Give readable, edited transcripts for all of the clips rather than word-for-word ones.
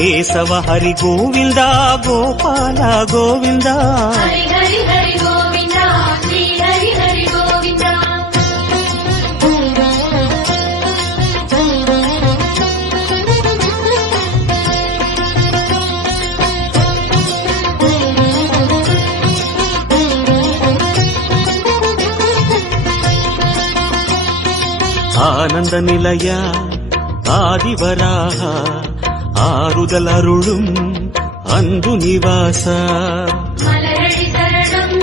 ಕೇಶವ ಹರಿ ಗೋವಿಂದ ಗೋಪಾಲ ಗೋವಿಂದ ಹರಿ ಹರಿ ಹರಿ ಗೋವಿಂದ ಶ್ರೀ ಹರಿ ಹರಿ ಗೋವಿಂದ ஆனந்த நிலைய ஆதிவராக ஆறுதலருளும் அன்பு நிவாச மலரடி சரணம்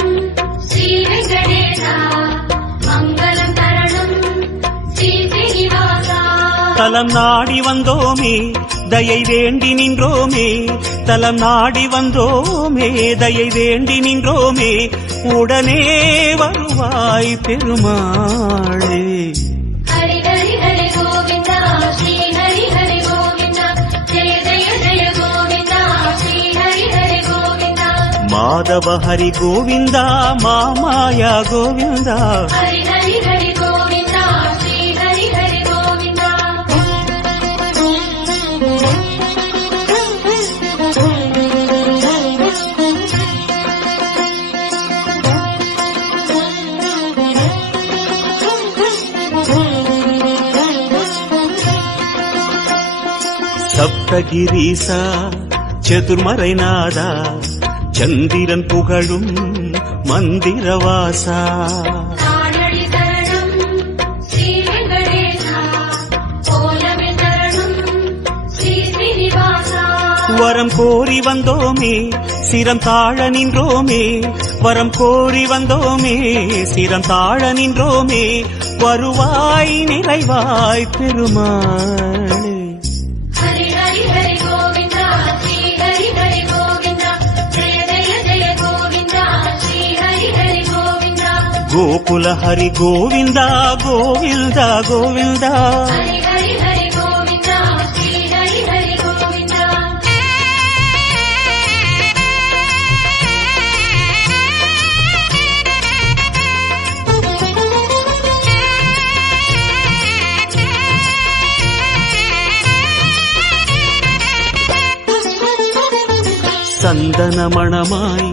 ஸ்ரீ வெங்கடேசா மங்களம் தரணம் ஸ்ரீ ஸ்ரீனிவாசா தலம் நாடி வந்தோமே தயை வேண்டி நின்றோமே தலம் நாடி வந்தோமே தயை வேண்டி நின்றோமே உடனே வருவாய் பெருமாளே ஹரி ஹரி ஹரி கோவிந்த ஸ்ரீ ஹரி ஹரி கோவிந்த ஜெய ஜெய ஜெய கோவிந்த ஸ்ரீ ஹரி ஹரி கோவிந்த மாதவ ஹரி கோவிந்தா மாமாயா கோவிந்தா ஹரி ஹரி ஹரி கோவிந்த ஸ்ரீ ஹரி ஹரி கோவிந்த சப்தகிரீசா சதுர்மறைநாதா சந்திரன் புகழும் மந்திரவாசா நாடடி சரணம் ஸ்ரீ வெங்கடேசா கோலமே சரணம் ஸ்ரீ ஸ்ரீனிவாசா வரம் கோரி வந்தோமே சிரம் தாழ நின்றோமே வரம் கோரி வந்தோமே சிரம் தாழ நின்றோமே வருவாய் நிறைவாய் பெருமாளே ஹரி ஹரி ஹரி கோவிந்த ஸ்ரீ ஹரி ஹரி கோவிந்த ஜெய ஜெய ஜெய கோவிந்த ஸ்ரீ ஹரி ஹரி கோவிந்த கோகுல ஹரி கோவிந்தா கோவிந்தா கோவிந்தா ஹரி ஹரி ஹரி கோவிந்த ஸ்ரீ ஹரி ஹரி கோவிந்த சந்தன மணமாய்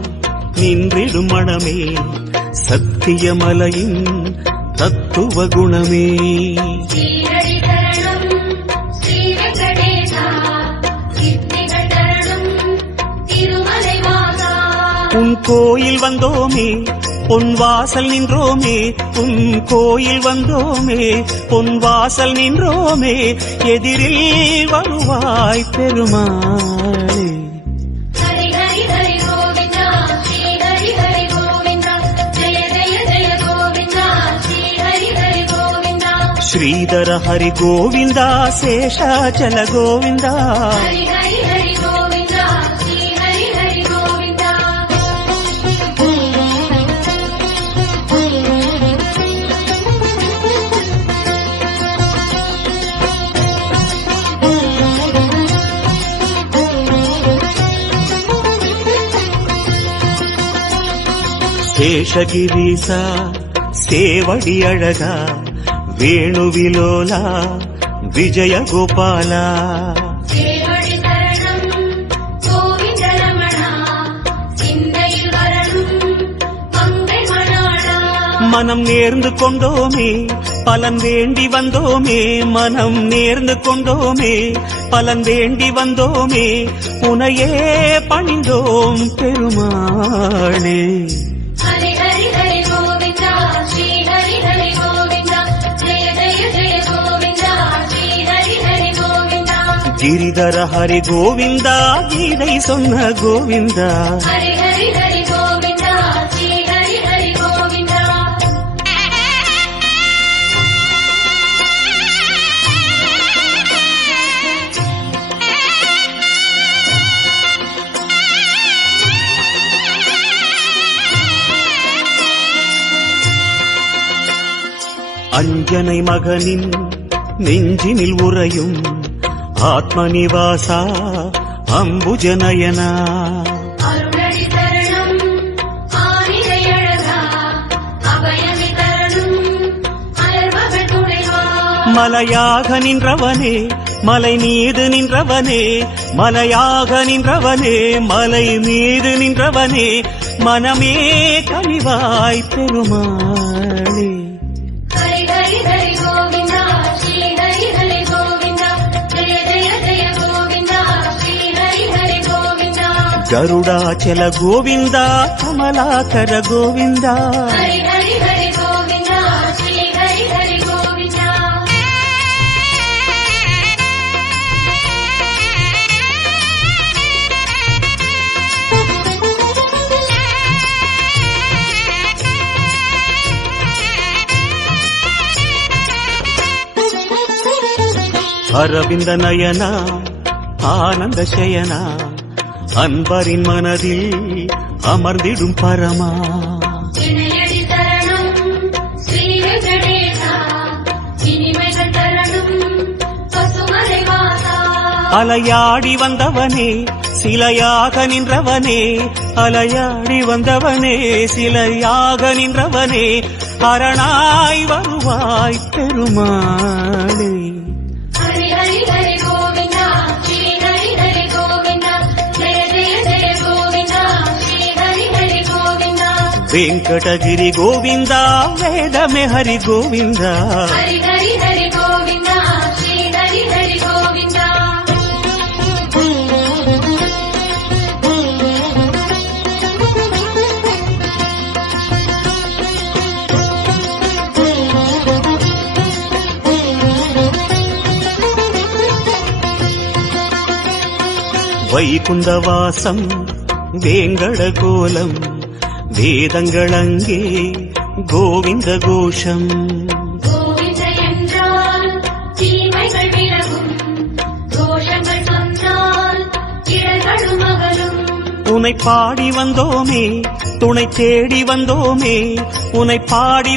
நின்றிடும் மணமே சத்தியமலையின் தத்துவ குணமே ஸ்ரீஹரி சரணம் ஸ்ரீ வெங்கடேசா சித்திகள் தரணம் திருமலை வாசா உன் கோயில் வந்தோமே பொன் வாசல் நின்றோமே உன் கோயில் வந்தோமே பொன் வாசல் நின்றோமே எதிரில் வருவாய் பெருமாளே ஹரி ஹரி ஹரி கோவிந்த ஸ்ரீ ஹரி ஹரி கோவிந்த ஜெய ஜெய ஜெய கோவிந்த ஸ்ரீ ஹரி ஹரி கோவிந்த ஸ்ரீதர ஹரி கோவிந்தா சேஷாச்சல கோவிந்தா ஹரி ஹரி ஹரி கோவிந்த ஸ்ரீ ஹரி ஹரி கோவிந்த சேஷகிரீசா சேவடி அழகா வேணுவிலோலா விஜய கோபாலா சேவடி சரணம் கோவிந்த ரமணா சிந்தையில் வரணும் மங்கை மணாளா மனம் நேர்ந்து கொண்டோமே பலன் வேண்டி வந்தோமே மனம் நேர்ந்து கொண்டோமே பலன் வேண்டி வந்தோமே உனையே பணிந்தோம் பெருமாளே ஹரி ஹரி ஹரி கோவிந்த ஸ்ரீ ஹரி ஹரி கோவிந்த ஜெய ஜெய ஜெய கோவிந்த ஸ்ரீ ஹரி ஹரி கோவிந்த கிரிதர ஹரி கோவிந்தா கீதை சொன்ன கோவிந்தா ஹரி ஹரி ஹரி கோவிந்த ஸ்ரீ ஹரி ஹரி கோவிந்த அஞ்சனை மகனின் நெஞ்சினில் உறையும் ஆத்மநிவாசா அம்புஜநயனா அருளடி சரணம் ஆனிரை அழகா அபயமி தரணும் அலர்மகள் துணைவா மலையாக நின்றவனே மலை மீது நின்றவனே மலையாக நின்றவனே மலை மீது நின்றவனே மனமே கனிவாய் பெருமாளே. ஹரி ஹரி ஹரி கோவிந்தா ஸ்ரீ ஹரி ஹரி கோவிந்தா ஜெய ஜெய ஜெய கோவிந்தா ஸ்ரீ ஹரி ஹரி கோவிந்தா. கருடாச்சல கோவிந்தா கமலாகர கோவிந்தா. ஹரி ஹரி ஹரி கோவிந்தா ஸ்ரீ ஹரி ஹரி கோவிந்தா. அரவிந்த நயனா ஆனந்த சயனா அன்பரின் மனதில் அமர்ந்திடும் பரமா. இணையடி தரணும் ஸ்ரீ வெங்கடேசா இனிமைகள் தரணும் பசுமலை வாசா. அலையாடி வந்தவனே சிலையாக நின்றவனே அலையாடி வந்தவனே சிலையாக நின்றவனே அரணாய் வருவாய் பெருமாளே. ஹரி ஹரி ஹரி கோவிந்தா ஸ்ரீ ஹரி ஹரி கோவிந்தா ஜெய ஜெய ஜெய கோவிந்தா ஸ்ரீ ஹரி ஹரி கோவிந்தா. வெங்கடகிரி கோவிந்தா வேதமே ஹரி கோவிந்தா. ஹரி ஹரி ஹரி கோவிந்தா ஸ்ரீ ஹரி ஹரி கோவிந்தா. வைகுந்தவாசம் வேங்கட கோலம் வேதங்கள் அங்கே கோவிந்த கோஷம். கோவிந்த என்றால் தீமைகள் விலகும் தோஷங்கள் சொன்னால் இடர்களும் அகலும். உனை பாடி வந்தோமே துணை தேடி வந்தோமே உனை பாடி